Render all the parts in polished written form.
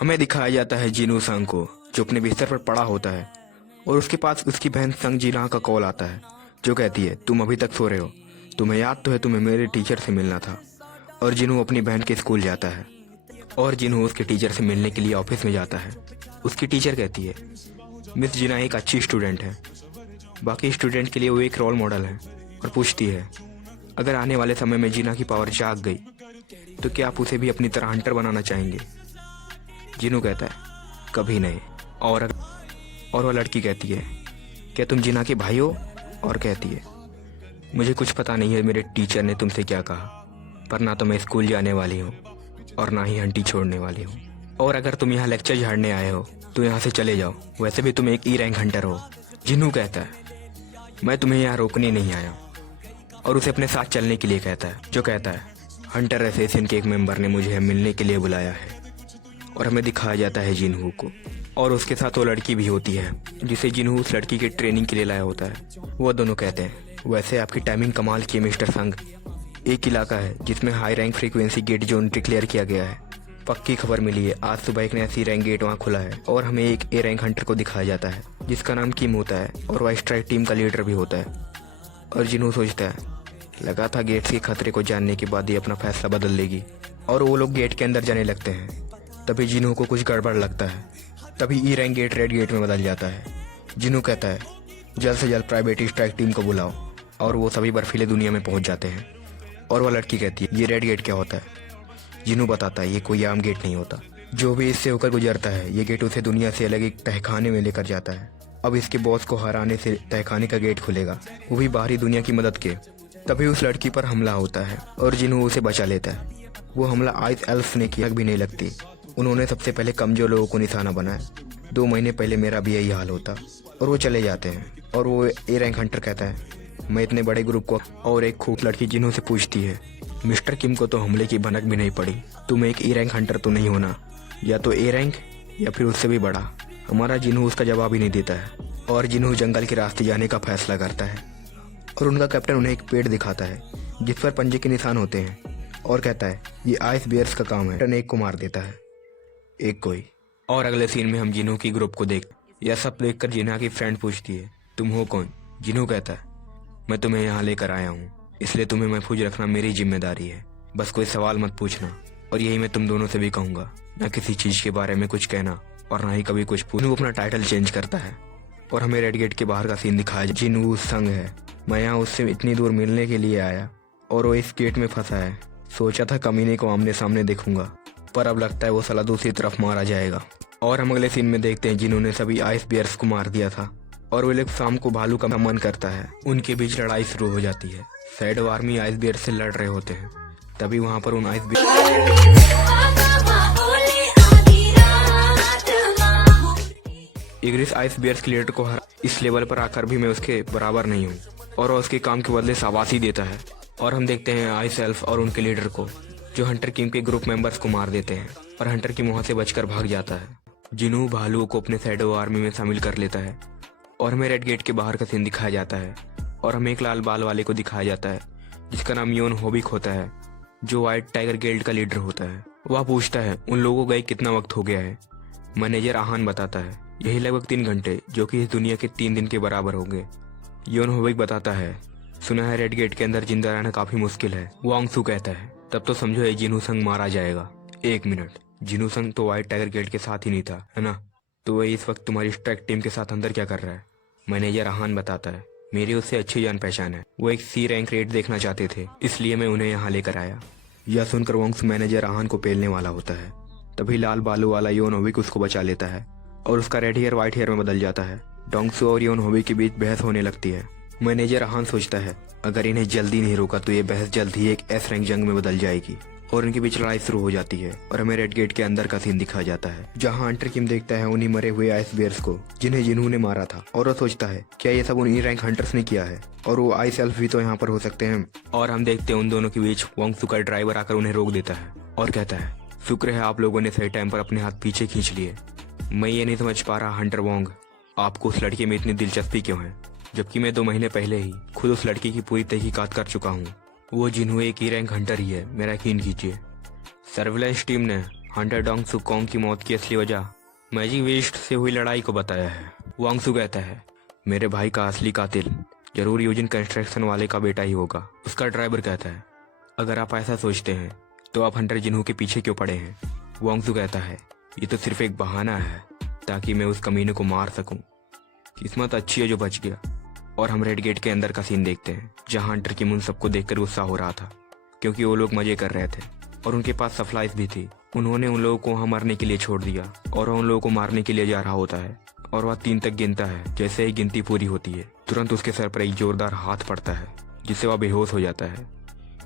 हमें दिखाया जाता है जीनू संग को, जो अपने बिस्तर पर पड़ा होता है और उसके पास उसकी बहन संग जीना का कॉल आता है, जो कहती है तुम अभी तक सो रहे हो, तुम्हें याद तो है तुम्हें मेरे टीचर से मिलना था। और जिनू अपनी बहन के स्कूल जाता है और जिनू उसके टीचर से मिलने के लिए ऑफिस में जाता है। उसकी टीचर कहती है मिस जिना एक अच्छी स्टूडेंट है, बाकी स्टूडेंट के लिए वो एक रोल मॉडल है, और पूछती है अगर आने वाले समय में जीना की पावर जाग गई तो क्या आप उसे भी अपनी तरह हंटर बनाना चाहेंगे। जिनू कहता है कभी नहीं। और वह लड़की कहती है क्या तुम जिना के भाई हो, और कहती है मुझे कुछ पता नहीं है मेरे टीचर ने तुमसे क्या कहा, पर ना तो मैं स्कूल जाने वाली हूँ और ना ही हंटी छोड़ने वाली हूँ, और अगर तुम यहाँ लेक्चर झाड़ने आए हो तो यहाँ से चले जाओ, वैसे भी तुम एक ई रैंक हंटर हो। जिनू कहता है मैं तुम्हें यहाँ रोकने नहीं आया, और उसे अपने साथ चलने के लिए कहता है, जो कहता है हंटर एसोसिएशन के एक मेंबर ने मुझे मिलने के लिए बुलाया है। और हमें दिखाया जाता है जिनहू को, और उसके साथ वो लड़की भी होती है जिसे जिनहू उस लड़की के ट्रेनिंग के लिए लाया होता है। वो दोनों कहते हैं वैसे आपकी टाइमिंग कमाल की है मिस्टर संग, एक इलाका है जिसमें high rank frequency gate zone declare किया गया है। पक्की खबर मिली है, आज सुबह एक ऐसी रैंक गेट वहाँ खुला है, और हमें एक ए रैंक हंटर को दिखाया जाता है जिसका नाम किम होता है और वह स्ट्राइक टीम का लीडर भी होता है। और जिनहू सोचता है लगा था गेट्स के खतरे को जानने के बाद ही अपना फैसला बदल लेगी, और वो लोग गेट के अंदर जाने लगते हैं। तभी जिनहू को कुछ गड़बड़ लगता है, तभी E rank gate red gate में बदल जाता है। जिनहू कहता है जल्द से जल्द प्राइवेट स्ट्राइक टीम को बुलाओ, और वो सभी बर्फीले दुनिया में पहुंच जाते हैं। और वह लड़की कहती है ये रेड गेट क्या होता है। जिनहू बताता है ये कोई आम गेट नहीं होता, जो भी इससे होकर गुजरता है ये गेट उसे दुनिया से अलग एक तहखाने में लेकर जाता है। अब इसके बॉस को हराने से तहखाने का गेट खुलेगा, वो भी बाहरी दुनिया की मदद के। तभी उस लड़की पर हमला होता है और जिनहू उसे बचा लेता है। वो हमला आइस एल्फ ने किया भी नहीं लगती, उन्होंने सबसे पहले कमजोर लोगों को निशाना बनाया। 2 महीने पहले मेरा भी यही हाल होता। और वो चले जाते हैं, और वो ए रैंक हंटर कहता है मैं इतने बड़े ग्रुप को। और एक खूब लड़की जिन्हों से पूछती है मिस्टर किम को तो हमले की भनक भी नहीं पड़ी, तुम एक ई रैंक हंटर तो नहीं होना, या तो ए रैंक या फिर उससे भी बड़ा। हमारा जिन्हू उसका जवाब ही नहीं देता है, और जिन्हू जंगल के रास्ते जाने का फैसला करता है। और उनका कैप्टन उन्हें एक पेड़ दिखाता है जिस पर पंजे के निशान होते हैं, और कहता है ये आइस बियर्स का काम है। कैप्टन एक को मार देता है, एक कोई। और अगले सीन में हम जिन्हू की ग्रुप को देख, यह सब देखकर जिन्हा की फ्रेंड पूछती है तुम हो कौन। जिन्हू कहता है मैं तुम्हें यहाँ लेकर आया हूँ, इसलिए तुम्हें महफूज रखना मेरी जिम्मेदारी है, बस कोई सवाल मत पूछना। और यही मैं तुम दोनों से भी कहूँगा, न किसी चीज के बारे में कुछ कहना और ना ही कभी कुछ पूछना। अपना टाइटल चेंज करता है और हमें रेड गेट के बाहर का सीन दिखाया। जिनहू संग है, मैं यहाँ उससे इतनी दूर मिलने के लिए आया और वो इस गेट में फंसा है। सोचा था कमीने को आमने सामने देखूंगा, पर अब लगता है वो साला दूसरी तरफ मारा जाएगा। और हम अगले सीन में देखते हैं जिन्होंने सभी आइस बियर्स को मार दिया था, और वे लोग शाम को भालू का मन करता है। उनके बीच लड़ाई शुरू हो जाती है, शैडो आर्मी आइस बियर से लड़ रहे होते हैं। तभी वहाँ पर उन आइस बियर इग्रिस आइस बियर्स के लीडर को इस लेवल पर आकर भी मैं उसके बराबर नहीं हूँ, और उसके काम के बदले शाबाशी देता है। और हम देखते हैं आइस एल्फ और उनके लीडर को, जो हंटर किम के ग्रुप मेंबर्स को मार देते हैं, और हंटर किम वहाँ से बचकर भाग जाता है। जिन्हू भालुओं को अपने शैडो आर्मी में शामिल कर लेता है, और हमें रेड गेट के बाहर का सीन दिखाया जाता है। और हमें एक लाल बाल वाले को दिखाया जाता है जिसका नाम योन होबिक होता है, जो व्हाइट टाइगर गिल्ड का लीडर होता है। वह पूछता है उन लोगों को गए कितना वक्त हो गया है। मैनेजर आहान बताता है यही लगभग 3 घंटे, जो कि इस दुनिया के 3 दिन के बराबर होंगे। योन होबिक बताता है सुना है रेड गेट के अंदर जिंदा रहना काफी मुश्किल है। वांगसू कहता है तब तो समझो ये जिन्हू संग मारा जाएगा। 1 मिनट, जिन्हू संग तो व्हाइट टाइगर गिल्ड के साथ ही नहीं था, है ना? तो वही इस वक्त तुम्हारी स्ट्राइक टीम के साथ अंदर क्या कर रहा है? मैनेजर आहान बताता है मेरी उससे अच्छी जान पहचान है, वो एक सी रैंक रेड देखना चाहते थे, इसलिए मैं उन्हें यहाँ लेकर आया। यह सुनकर वंश मैनेजर आहान को पेलने वाला होता है। तभी लाल बालू वाला योन होबिक उसको बचा लेता है, और उसका रेड हेयर व्हाइट हेयर में बदल जाता है। डोंगसू और योन होबिक के बीच बहस होने लगती है। मैनेजर आहान सोचता है अगर इन्हें जल्दी नहीं रोका तो ये बहस जल्द ही एक एस रैंक जंग में बदल जाएगी, और उनके बीच लड़ाई शुरू हो जाती है। और हमें रेड गेट के अंदर का सीन दिखाया जाता है, जहां हंटर किम देखता है उन्हीं मरे हुए आइस बियर्स को जिन्हें जिन्हू ने मारा था, और वो सोचता है क्या ये सब उन्हीं रैंक हंटर्स ने किया है, और वो आइस एल्फ भी तो यहाँ पर हो सकते हैं। और हम देखते हैं उन दोनों के बीच वांगसू का ड्राइवर आकर उन्हें रोक देता है और कहता है शुक्र है आप लोगों ने सही टाइम पर अपने हाथ पीछे खींच लिए। मैं ये नहीं समझ पा रहा हंटर वोंग, आपको उस लड़की में इतनी दिलचस्पी क्यों है, जबकि मैं 2 महीने पहले ही खुद उस लड़की की पूरी तहकीकात कर चुका हूँ। वो जिन्हू एक ई रैंक हंटर ही है, मेरा यकीन कीजिए। सर्विलेंस टीम ने हंटर डोंग सू कोंग की मौत की असली वजह मैजिक वेस्ट से हुई लड़ाई को बताया है। वांग सू कहता है मेरे भाई का असली कातिल जरूर यूजिन कंस्ट्रक्शन वाले का बेटा ही होगा। उसका ड्राइवर कहता है अगर आप ऐसा सोचते हैं तो आप हंटर जिन्हू के पीछे क्यों पड़े हैं। वांग सू कहता है ये तो सिर्फ एक बहाना है ताकि मैं उस कमीने को मार सकूं। किस्मत अच्छी है जो बच गया। और हम रेड गेट के अंदर का सीन देखते हैं जहां हंटर की मुन सबको देखकर गुस्सा हो रहा था क्योंकि वो लोग मजे कर रहे थे और उनके पास सप्लाईज भी थी। उन्होंने उन लोगों को वहां मरने के लिए छोड़ दिया और वह उन लोगों को मारने के लिए जा रहा होता है और वह 3 तक गिनता है। जैसे ही गिनती पूरी होती है तुरंत उसके सर पर एक जोरदार हाथ पड़ता है जिससे वह बेहोश हो जाता है।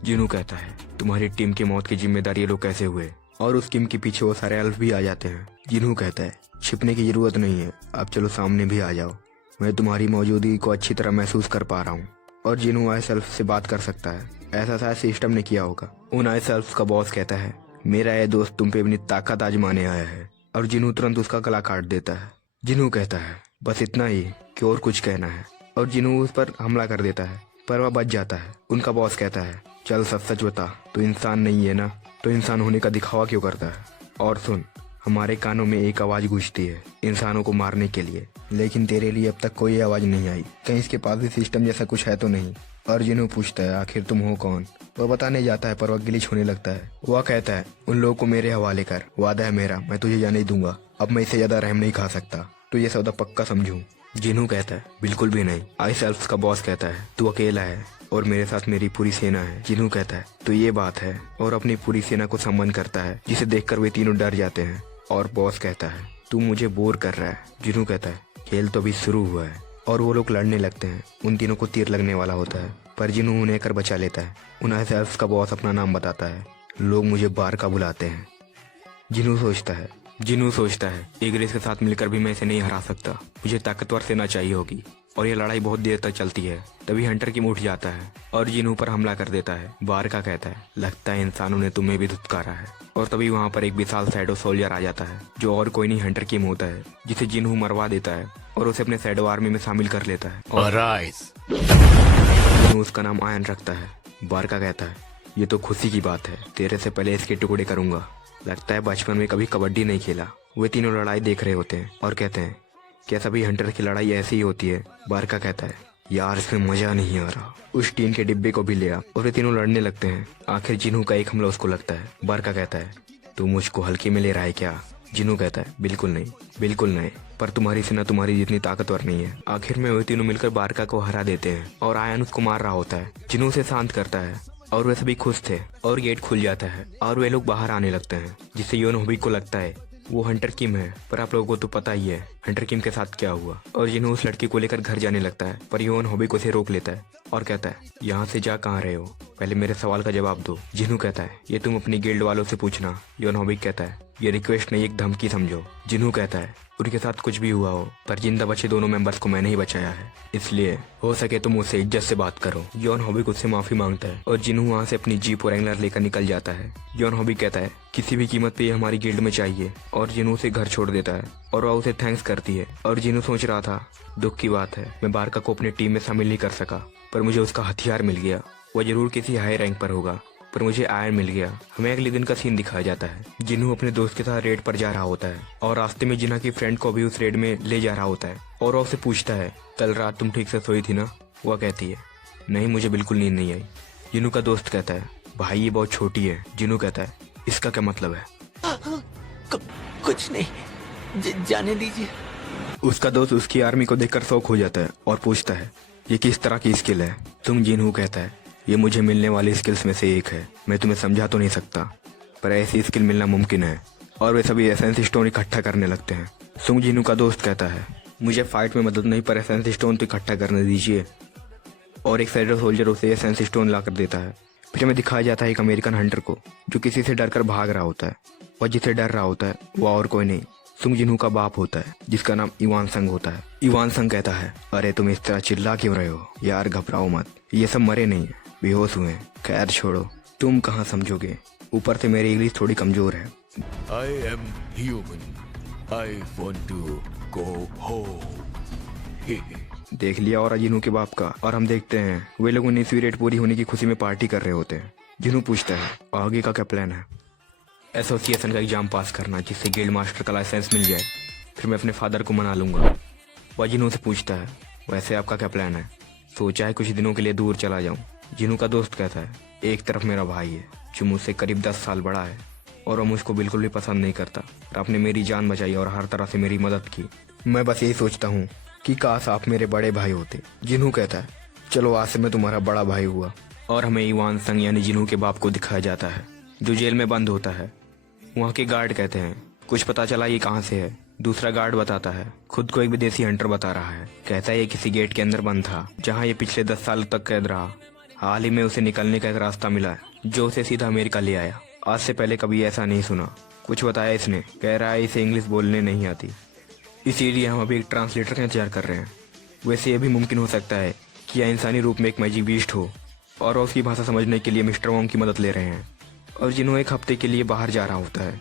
जिन्हू कहता है तुम्हारी टीम की मौत की जिम्मेदार ये लोग कैसे हुए। और उस टीम के पीछे वो सारे एल्फ भी आ जाते हैं। जिन्हू कहता है छिपने की जरूरत नहीं है, आप चलो सामने भी आ जाओ, मैं तुम्हारी मौजूदगी को अच्छी तरह महसूस कर पा रहा हूँ। और जिन्हू आइस एल्फ से बात कर सकता है, ऐसा शायद सिस्टम ने किया होगा। उन आइस एल्फ का बॉस कहता है मेरा ये दोस्त तुम पे अपनी ताकत आजमाने आया है। और जिन्हू तुरंत उसका गला काट देता है। जिन्हू कहता है बस इतना ही कि और कुछ कहना है। और जिन्हू उस पर हमला कर देता है पर वह बच जाता है। उनका बॉस कहता है चल सच सच बता, तो इंसान नहीं है ना, तो इंसान होने का दिखावा क्यों करता है। और सुन, हमारे कानों में एक आवाज गूंजती है इंसानों को मारने के लिए, लेकिन तेरे लिए अब तक कोई आवाज नहीं आई। कहीं इसके पास भी सिस्टम जैसा कुछ है तो नहीं। और जिन्हू पूछता है आखिर तुम हो कौन। वह बताने जाता है पर वह गिलिच होने लगता है। वह कहता है उन लोगों को मेरे हवाले कर, वादा है मेरा, मैं तुझे जाने ही दूंगा। अब मैं इससे ज्यादा रहम नहीं खा सकता, तो ये सौदा पक्का समझूं। जिन्हू कहता है बिल्कुल भी नहीं। आइस एल्फ्स का बॉस कहता है तू अकेला है और मेरे साथ मेरी पूरी सेना है। जिन्हू कहता है तो ये बात है और अपनी पूरी सेना को सम्मान करता है जिसे देखकर वे तीनों डर जाते हैं। और बॉस कहता है तू मुझे बोर कर रहा है। जिन्हू कहता है खेल तो अभी शुरू हुआ है। और वो लोग लड़ने लगते हैं। उन तीनों को तीर लगने वाला होता है पर जिन्हू उन्हें कर बचा लेता है। उन आइस एल्फ्स का बॉस अपना नाम बताता है, लोग मुझे बार का बुलाते हैं। जिन्हू सोचता है इग्रिस के साथ मिलकर भी मैं इसे नहीं हरा सकता, मुझे ताकतवर सेना चाहिए होगी। और ये लड़ाई बहुत देर तक चलती है। तभी हंटर की उठ जाता है और जिन्हू पर हमला कर देता है। बार का कहता है लगता है इंसानों ने तुम्हें भी धुतकारा है। और तभी वहाँ पर एक विशाल शैडो सोल्जर आ जाता है जो और कोई नहीं हंटर किम होता है, जिसे जिन्हू मरवा देता है और उसे अपने शैडो आर्मी में शामिल कर लेता है। और जिन्हू उसका नाम आयन रखता है। बार का कहता है ये तो खुशी की बात है, तेरे से पहले इसके टुकड़े करूंगा। लगता है बचपन में कभी कबड्डी नहीं खेला। वे तीनों लड़ाई देख रहे होते हैं और कहते हैं क्या सभी हंटर की लड़ाई ऐसी ही होती है। बारका कहता है यार इसमें मजा नहीं आ रहा। उस टीन के डिब्बे को भी ले आ। और वे तीनों लड़ने लगते हैं। आखिर जिन्हू का एक हमला उसको लगता है। बारका कहता है तू मुझको हल्के में ले रहा है क्या। जिन्हू कहता है बिल्कुल नहीं, पर तुम्हारी सेना तुम्हारी जितनी ताकतवर नहीं है। आखिर में वे तीनों मिलकर बारका को हरा देते हैं और आयन उसको मार रहा होता है। जिन्हू उसे शांत करता है और वे सभी खुश थे और गेट खुल जाता है और वे लोग बाहर आने लगते हैं, जिससे योन होबी को लगता है वो हंटर किम है। पर आप लोगों को तो पता ही है हंटर किम के साथ क्या हुआ। और जिन्हू उस लड़की को लेकर घर जाने लगता है पर योन होबी को उसे रोक लेता है और कहता है यहाँ से जा कहाँ रहे हो, पहले मेरे सवाल का जवाब दो। जिन्हू कहता है ये तुम अपनी गिल्ड वालों से पूछना। योन होबी कहता है ये रिक्वेस्ट नहीं एक धमकी समझो। जिन्हू कहता है उनके साथ कुछ भी हुआ हो पर जिंदा बचे दोनों मेंबर्स को मैंने ही बचाया है, इसलिए हो सके तो मुझसे इज्जत से बात करो। योन होबी उससे माफी मांगता है और जिन्हू वहाँ से अपनी जीप और एंगलर लेकर निकल जाता है। योन होबी कहता है किसी भी कीमत पे ये हमारी गिल्ड में चाहिए और जिन्हू उसे घर छोड़ देता है और वह उसे थैंक्स करती है। और जिन्हू सोच रहा था दुख की बात है मैं बारका को अपनी टीम में शामिल नहीं कर सका, पर मुझे उसका हथियार मिल गया। वह जरूर किसी हाई रैंक पर होगा पर मुझे आयरन मिल गया। हमें अगले दिन का सीन दिखाया जाता है। जिन्हू अपने दोस्त के साथ रेड पर जा रहा होता है और रास्ते में जिन्हा की फ्रेंड को भी उस रेड में ले जा रहा होता है और वह उसे पूछता है कल रात तुम ठीक से सोई थी ना। वह कहती है नहीं मुझे बिल्कुल नींद नहीं आई। जिन्हू का दोस्त कहता है भाई ये बहुत छोटी है। जिन्हू कहता है इसका क्या मतलब है। कुछ नहीं, जाने दीजिए। उसका दोस्त उसकी आर्मी को देखकर शौक हो जाता है और पूछता है ये किस तरह की स्किल है। तुम जिन्हू कहता है ये मुझे मिलने वाली स्किल्स में से एक है, मैं तुम्हें समझा तो नहीं सकता पर ऐसी स्किल मिलना मुमकिन है। और वे सभी एसेंस स्टोन इकट्ठा करने लगते हैं। सुंग जिन्हू का दोस्त कहता है मुझे फाइट में मदद नहीं पर एसेंस स्टोन तो इकट्ठा करने दीजिए। और एक शैडो सोल्जर उसे एसेंस स्टोन ला कर देता है। फिर हमें दिखाया जाता है एक अमेरिकन हंटर को जो किसी से डर कर भाग रहा होता है और जिसे डर रहा होता है वह और कोई नहीं सुंग जिन्हू का बाप होता है जिसका नाम इवान संग होता है। इवान संग कहता है अरे तुम इस तरह चिल्ला क्यों रहे हो यार, घबराओ मत, ये सब मरे नहीं है, बेहोश हुए। खैर छोड़ो, तुम कहाँ समझोगे, ऊपर से मेरी इंग्लिश थोड़ी कमजोर है। I am human. I want to go home. देख लिया और जिन्हू के बाप का। और हम देखते हैं वे लोग 19वीं रेड पूरी होने की खुशी में पार्टी कर रहे होते हैं। जिन्हू पूछता है आगे का क्या प्लान है। एसोसिएशन का एग्जाम पास करना जिससे गिल्ड मास्टर का लाइसेंस मिल जाए, फिर मैं अपने फादर को मना लूँगा। वह जिनू से पूछता है, वैसे आपका क्या प्लान है? सोचा है कुछ दिनों के लिए दूर चला जाऊँ। जिनू का दोस्त कहता है, एक तरफ मेरा भाई है जो मुझसे करीब 10 साल बड़ा है और वह मुझको बिल्कुल भी पसंद नहीं करता। आपने मेरी जान बचाई और हर तरह से मेरी मदद की। मैं बस यही सोचता हूँ कि काश आप मेरे बड़े भाई होते। जिनू कहता है, चलो आज से मैं तुम्हारा बड़ा भाई हुआ। और हमें इवान संग यानी जिनू के बाप को दिखाया जाता है जो जेल में बंद होता है। वहाँ के गार्ड कहते हैं, कुछ पता चला ये कहाँ से है? दूसरा गार्ड बताता है, खुद को एक विदेशी हंटर बता रहा है। कहता है ये किसी गेट के अंदर बंद था जहाँ ये पिछले 10 साल तक कैद रहा। हाल ही में उसे निकलने का एक रास्ता मिला जो उसे सीधा अमेरिका ले आया। आज से पहले कभी ऐसा नहीं सुना। कुछ बताया इसने, कह रहा है इसे इंग्लिश बोलने नहीं आती, इसीलिए हम अभी एक ट्रांसलेटर का इंतजार कर रहे हैं। वैसे ये भी मुमकिन हो सकता है कि यह इंसानी रूप में एक मैजिक बीस्ट हो और उसकी भाषा समझने के लिए मिस्टर वोंग की मदद ले रहे हैं। और जिन्हों एक हफ्ते के लिए बाहर जा रहा होता है,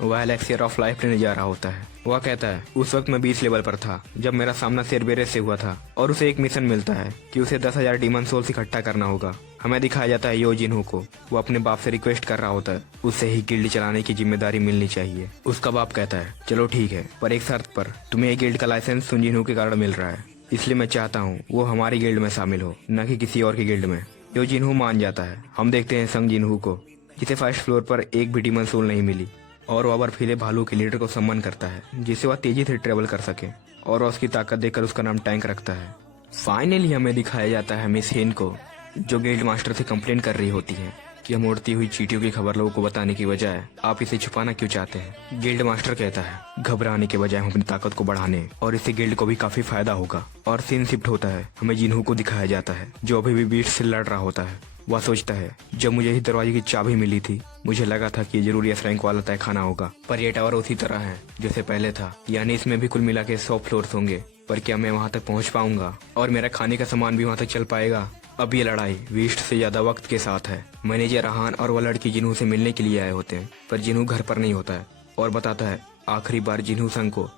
वह एलेक्सियर ऑफ लाइफ लेने जा रहा होता है। वह कहता है, उस वक्त मैं 20 लेवल पर था जब मेरा सामना सेरबेरेस से हुआ था और उसे एक मिशन मिलता है कि उसे 10,000 डीमन सोल्स इकट्ठा करना होगा। हमें दिखाया जाता है यो जिन्हो को वो अपने बाप से रिक्वेस्ट कर रहा होता है, उससे ही गिल्ड चलाने की जिम्मेदारी मिलनी चाहिए। उसका बाप कहता है, चलो ठीक है, पर एक शर्त पर, तुम्हें ये गिल्ड का लाइसेंस सुन जिन्हो के कारण मिल रहा है, इसलिए मैं चाहता हूँ वो हमारी गिल्ड में शामिल हो, न कि किसी और की गिल्ड में। यो जिन्हो मान जाता है। हम देखते हैं संग जिन्हो को, जिसे फर्स्ट फ्लोर पर एक भी डीमन सोल नहीं मिली और वह बर्फीले भालू के लीडर को सम्मान करता है जिससे वह तेजी से ट्रेवल कर सके और वह उसकी ताकत देखकर उसका नाम टैंक रखता है। फाइनली हमें दिखाया जाता है मिस हेन को, जो गिल्ड मास्टर से कंप्लेन कर रही होती है कि हम उड़ती हुई चींटियों की खबर लोगों को बताने की बजाय आप इसे छुपाना क्यों चाहते हैं। गिल्ड मास्टर कहता है, घबराने के बजाय हम अपनी ताकत को बढ़ाने और इससे गिल्ड को भी काफी फायदा होगा। और सीन शिफ्ट होता है, हमें जिन्हो को दिखाया जाता है जो अभी भी बीस्ट से लड़ रहा होता है। वह सोचता है, जब मुझे इस दरवाजे की चाबी मिली थी मुझे लगा था कि जरूर एस रैंक वाला तय खाना होगा, पर यह टावर उसी तरह है जैसे पहले था, यानी इसमें भी कुल मिला के 100 फ्लोर्स होंगे। पर क्या मैं वहाँ तक पहुँच पाऊंगा और मेरा खाने का सामान भी वहाँ तक चल पाएगा? अब ये लड़ाई बीस्ट से ज्यादा वक्त के साथ है। मैनेजर रहान और वह लड़की जिन्हू से मिलने के लिए आए होते हैं, पर जिन्हू घर पर नहीं होता है और बताता है आखिरी बार जिन्हू संग को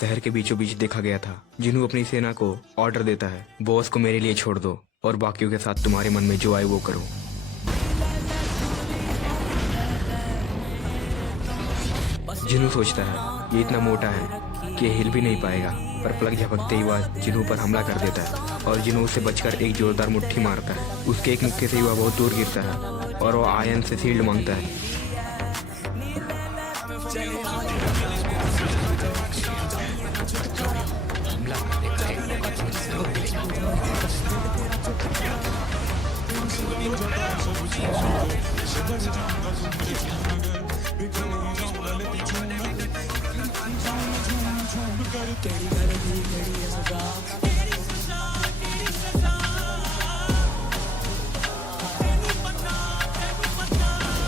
शहर के बीचों बीच देखा गया था। जिन्हू अपनी सेना को ऑर्डर देता है, बॉस को मेरे लिए छोड़ दो और बाकियों के साथ तुम्हारे मन में जो आए वो करो। जिन्हू सोचता है ये इतना मोटा है कि हिल भी नहीं पाएगा, पर पलक झपकते ही वह जिन्हू पर हमला कर देता है और जिन्हू उससे बचकर एक जोरदार मुट्ठी मारता है। उसके एक मुक्के से ही वह बहुत दूर गिरता है और वह आयन से शील्ड मांगता है।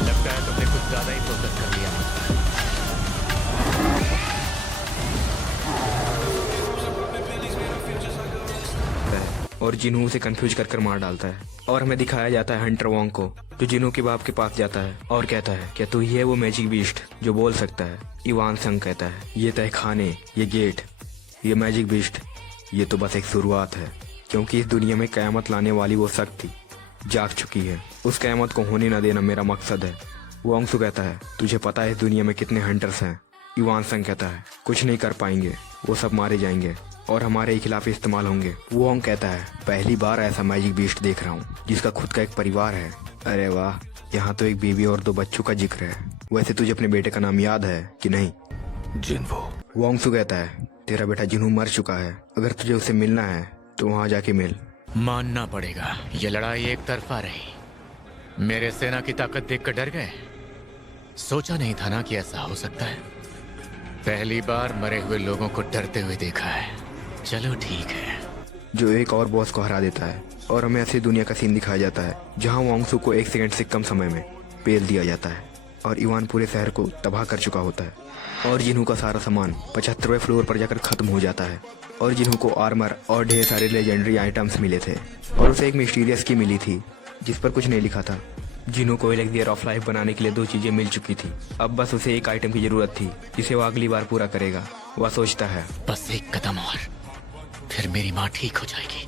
लगता है तुमने कुछ ज्यादा ही फोकस कर लिया। और जिन्हू उसे कंफ्यूज कर मार डालता है। और हमें दिखाया जाता है हंटर वोंग को, जो जिन्हू के बाप के पास जाता है और कहता है, क्या तू ही है वो मैजिक बीस्ट जो बोल सकता है? इवान संग कहता है, ये तहखाने, ये गेट, ये मैजिक बीस्ट, ये तो बस एक शुरुआत है, क्योंकि इस दुनिया में कयामत लाने वाली वो शक्ति जाग चुकी है। उस कयामत को होने न देना मेरा मकसद है। वोंगसू कहता है, तुझे पता है इस दुनिया में कितने हंटर्स हैं? इवान संग कहता है, कुछ नहीं कर पाएंगे, वो सब मारे जाएंगे और हमारे ही खिलाफ इस्तेमाल होंगे। वोंग कहता है, पहली बार ऐसा मैजिक बीस्ट देख रहा हूँ जिसका खुद का एक परिवार है। अरे वाह, यहाँ तो एक बीवी और 2 बच्चों का जिक्र है। वैसे तुझे अपने बेटे का नाम याद है कि नहीं? जिन्हो। वोंगसू कहता है, तेरा बेटा जिन्हू मर चुका है, अगर तुझे उससे मिलना है तो वहाँ जाके मिल। मानना पड़ेगा, ये लड़ाई एक तरफा रही। मेरे सेना की ताकत देखकर डर गए। सोचा नहीं था ना कि ऐसा हो सकता है। पहली बार मरे हुए लोगों को डरते हुए देखा है। चलो ठीक है। जो एक और बॉस को हरा देता है और हमें ऐसी दुनिया का सीन दिखाया जाता है जहाँ वोंगसू को 1 सेकंड से कम समय में पेल दिया जाता है और इवान पूरे शहर को तबाह कर चुका होता है और जिन्हू का सारा सामान 75वें फ्लोर पर जाकर खत्म हो जाता है। और जिन्हू को आर्मर और ढेर सारे लेजेंडरी आइटम्स मिले थे और उसे एक मिस्टीरियस की मिली थी जिस पर कुछ नहीं लिखा था। जिन्हू को एलेक्सियर ऑफ लाइफ बनाने के लिए 2 चीजें मिल चुकी थी, अब बस उसे एक आइटम की जरूरत थी जिसे वह अगली बार पूरा करेगा। वह सोचता है, बस एक कदम और, फिर मेरी माँ ठीक हो जाएगी।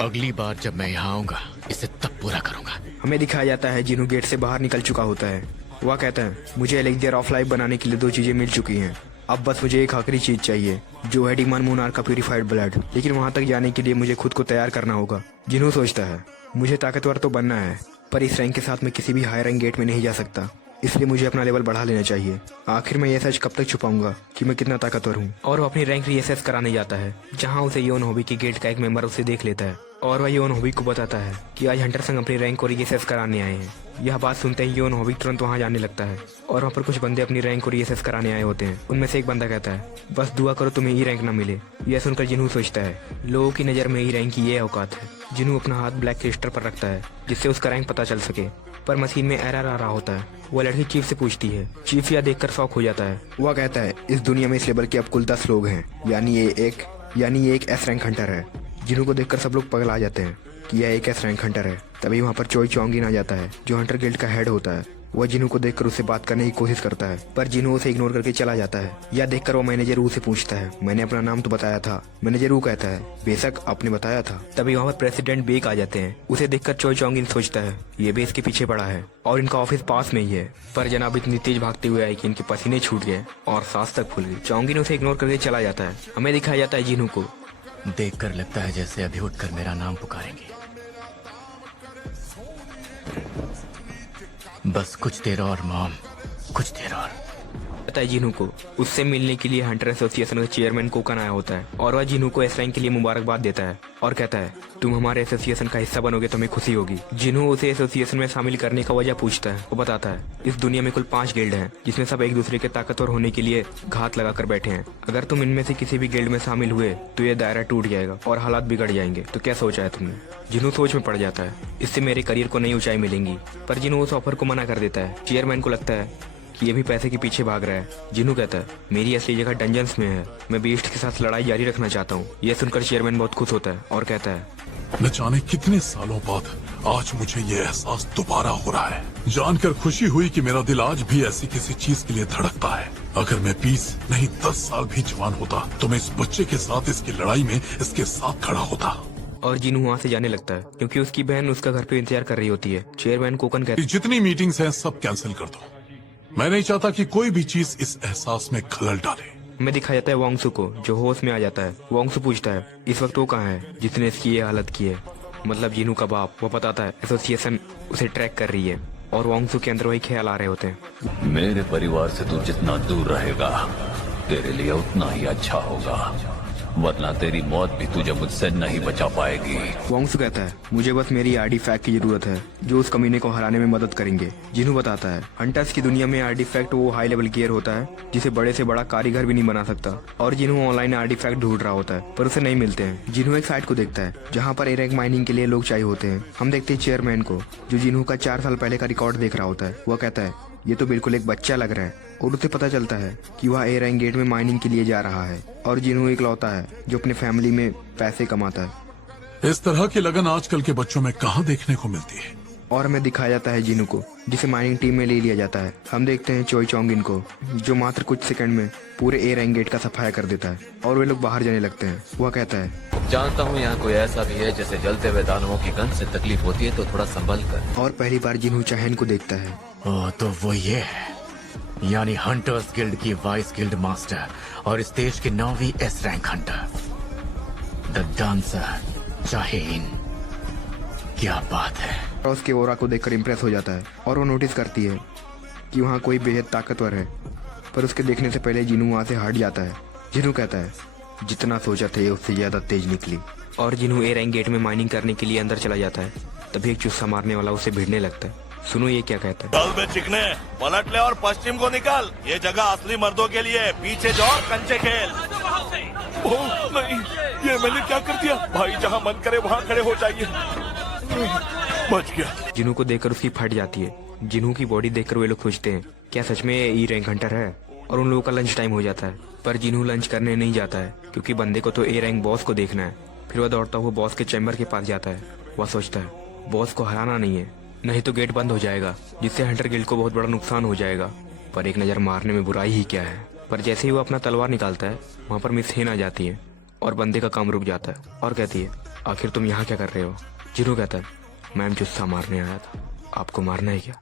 अगली बार जब मैं यहाँ आऊंगा इसे तब पूरा करूंगा। हमें दिखाया जाता है जिन्हू गेट से बाहर निकल चुका होता है वह कहता है मुझे एलिक्सियर ऑफ लाइफ बनाने के लिए 2 चीजें मिल चुकी हैं, अब बस मुझे एक आखिरी चीज चाहिए जो है डीमन मूनार का प्यूरिफाइड ब्लड। लेकिन वहां तक जाने के लिए मुझे खुद को तैयार करना होगा। जिन्हों सोचता है मुझे ताकतवर तो बनना है, पर इस रैंक के साथ मैं किसी भी हाई रैंक गेट में नहीं जा सकता, इसलिए मुझे अपना लेवल बढ़ा लेना चाहिए। आखिर मैं ये सच कब तक छुपाऊंगा कि मैं कितना ताकतवर हूँ। और वो अपनी रैंक रीअसेस कराने जाता है, जहाँ उसे योन हॉबी की गेट का एक मेंबर उसे देख लेता है और वह योन हॉबी को बताता है कि आज हंटर संग अपनी रैंक को रीअसेस कराने आए हैं। यह बात सुनते ही योन हॉबी तुरंत वहाँ जाने लगता है और वहाँ पर कुछ बंदे अपनी रैंक को रीअसेस कराने आए होते हैं। उनमें से एक बंदा कहता है बस दुआ करो तुम्हें ई रैंक ना मिले। यह सुनकर जिन्हू सोचता है लोगों की नज़र में ई रैंक की ये औकात है। जिन्हू अपना हाथ ब्लैक क्रिस्टल पर रखता है जिससे उसका रैंक पता चल सके, पर मशीन में एरर आ रहा होता है। वह लड़की चीफ से पूछती है। चीफ यह देखकर शॉक हो जाता है। वह कहता है इस दुनिया में इस लेवल के अब कुल 10 लोग हैं, यानी ये एक एस रैंक हंटर है। जिन्हों को देखकर सब लोग पगला आ जाते हैं कि यह एक एस रैंक हंटर है। तभी वहाँ पर चोई चोंगिन आ जाता है जो हंटर गिल्ड का हेड होता है। वह जिन्हों को देखकर उससे बात करने की कोशिश करता है, पर जिन्हों उसे इग्नोर करके चला जाता है। यह देखकर वो मैनेजर ऊ से पूछता है मैंने अपना नाम तो बताया था। मैनेजर ऊ कहता है बेशक आपने बताया था। तभी वहाँ पर प्रेसिडेंट बेक आ जाते हैं। उसे देखकर चोई चोंगिन सोचता है ये बेस के पीछे पड़ा है और इनका ऑफिस पास में ही है, पर जनाब इतनी तेज भागते हुए आई कि इनके पसीने छूट गए और सांस तक फूल गई। चोंगिन उसे इग्नोर करके चला जाता है। हमें दिखाया जाता है जिन्हों को देखकर लगता है जैसे अभी उठकर मेरा नाम पुकारेंगे। बस कुछ देर और मॉम, कुछ देर और। पता है जिन्हों को उससे मिलने के लिए हंटर एसोसिएशन का चेयरमैन कोकन आया होता है और वह जिन्हों को एस रैंक के लिए मुबारकबाद देता है और कहता है तुम हमारे एसोसिएशन का हिस्सा बनोगे तो हमें खुशी होगी। जिन्हों उसे एसोसिएशन में शामिल करने का वजह पूछता है। वो बताता है इस दुनिया में कुल 5 गिल्ड हैं जिसमें सब एक दूसरे के ताकतवर होने के लिए घात लगाकर बैठे हैं। अगर तुम इनमें से किसी भी गिल्ड में शामिल हुए तो ये दायरा टूट जाएगा और हालात बिगड़ जाएंगे। तो क्या सोचा है तुमने? जिन्हों सोच में पड़ जाता है इससे मेरे करियर को नई ऊंचाई मिलेंगी, पर जिन्हों उस ऑफर को मना कर देता है। चेयरमैन को लगता है कि ये भी पैसे के पीछे भाग रहा है। जिन्हों कहता है मेरी असली जगह डंजन्स में है, मैं बीस्ट के साथ लड़ाई जारी रखना चाहता हूँ। यह सुनकर चेयरमैन बहुत खुश होता है और कहता है न जाने कितने सालों बाद आज मुझे ये एहसास दोबारा हो रहा है। जानकर खुशी हुई कि मेरा दिल आज भी ऐसी किसी चीज के लिए धड़कता है। अगर मैं 20 नहीं 10 साल भी जवान होता तो मैं इस बच्चे के साथ इसकी लड़ाई में इसके साथ खड़ा होता। और जिन्हों वहाँ से जाने लगता है क्योंकि उसकी बहन उसका घर पे इंतजार कर रही होती है। चेयरमैन कोकन कहता है जितनी मीटिंग्स हैं सब कैंसिल कर दो। मैं नहीं चाहता कि कोई भी चीज इस एहसास में खलल डाले। हमें दिखाया जाता है वोंगसू को जो होश में आ जाता है। वोंगसू पूछता है इस वक्त वो कहाँ है जिसने इसकी ये हालत की है, मतलब जिन्हों का बाप। वो बताता है एसोसिएशन उसे ट्रैक कर रही है और वोंगसू के अंदर वही ख्याल आ रहे होते हैं। मेरे परिवार से तू जितना दूर रहेगा तेरे लिए उतना ही अच्छा होगा, वरना तेरी मौत भी तुझे मुझसे नहीं बचा पाएगी। वोंगसू कहता है मुझे बस मेरी आर्टिफैक्ट की जरूरत है जो उस कमीने को हराने में मदद करेंगे। जिन्हों बताता है हंटर्स की दुनिया में आर्टिफैक्ट वो हाई लेवल गियर होता है जिसे बड़े से बड़ा कारीगर भी नहीं बना सकता, और जिन्हों ऑनलाइन आर्टिफैक्ट ढूंढ रहा होता है पर उसे नहीं मिलते हैं। जिन्हों एक साइट को देखता है जहाँ पर ए रैंक माइनिंग के लिए लोग चाहिए होते हैं। हम देखते हैं चेयरमैन को जो जिन्हों का 4 साल पहले का रिकॉर्ड देख रहा होता है। वह कहता है ये तो बिल्कुल एक बच्चा लग रहा है, और उसे पता चलता है कि वह ए रैंक गेट में माइनिंग के लिए जा रहा है और जिन्हों इकलौता है जो अपने फैमिली में पैसे कमाता है। इस तरह की लगन आजकल के बच्चों में कहाँ देखने को मिलती है। और हमें दिखाया जाता है जिन्हों को जिसे माइनिंग टीम में ले लिया जाता है। हम देखते हैं चोई चोंगिन को जो मात्र कुछ सेकंड में पूरे ए रैंक गेट का सफाया कर देता है और वे लोग बाहर जाने लगते हैं। वह कहता है जानता हूँ यहाँ कोई ऐसा भी है जैसे जलते हुए दानवों की गंध से तकलीफ होती है, तो थोड़ा संभल कर। और पहली बार जिन्हों चहन को देखता है। ओह, तो वो ये है, यानी हंटर्स गिल्ड की वाइस गिल्ड मास्टर और इस देश के 9वीं S rank hunter, the dancer चाहेन। क्या बात है। और उसके ओरा को देखकर इम्प्रेस हो जाता है और वो नोटिस करती है कि वहाँ कोई बेहद ताकतवर है, पर उसके देखने से पहले जिन्हों वहाँ से हट जाता है। जिन्हों कहता है जितना सोचा था उससे ज्यादा तेज निकली। और जिन्हों ए रैंक गेट में माइनिंग करने के लिए अंदर चला जाता है तभी एक चुस्सा मारने वाला उसे भिड़ने लगता है। सुनो ये क्या कहता है। चल बे चिकने, पलट ले और पश्चिम को निकाल। ये जगह असली मर्दों के लिए, पीछे जाओ और कंचे खेल। ओह नहीं, ये मैंने क्या कर दिया? भाई जहाँ मन करे वहाँ खड़े हो जाइए। बच गया। जिन्हों को देखकर उसकी फट जाती है। जिन्हों की बॉडी देखकर वे लोग सोचते हैं क्या सच में ई रैंक हंटर है, और उन लोगों का लंच टाइम हो जाता है। पर जिन्हों लंच करने नहीं जाता है क्योंकि बंदे को तो ए रैंक बॉस को देखना है। फिर वह दौड़ता हुआ बॉस के चैम्बर के पास जाता है। वह सोचता है बॉस को हराना नहीं है, नहीं तो गेट बंद हो जाएगा जिससे हंटर गिल्ड को बहुत बड़ा नुकसान हो जाएगा। पर एक नज़र मारने में बुराई ही क्या है। पर जैसे ही वो अपना तलवार निकालता है वहाँ पर मिस हेन आ जाती है और बंदे का काम रुक जाता है और कहती है आखिर तुम यहाँ क्या कर रहे हो। जिन्हों कहता है मैम जुस्सा मारने आया था, आपको मारना है क्या?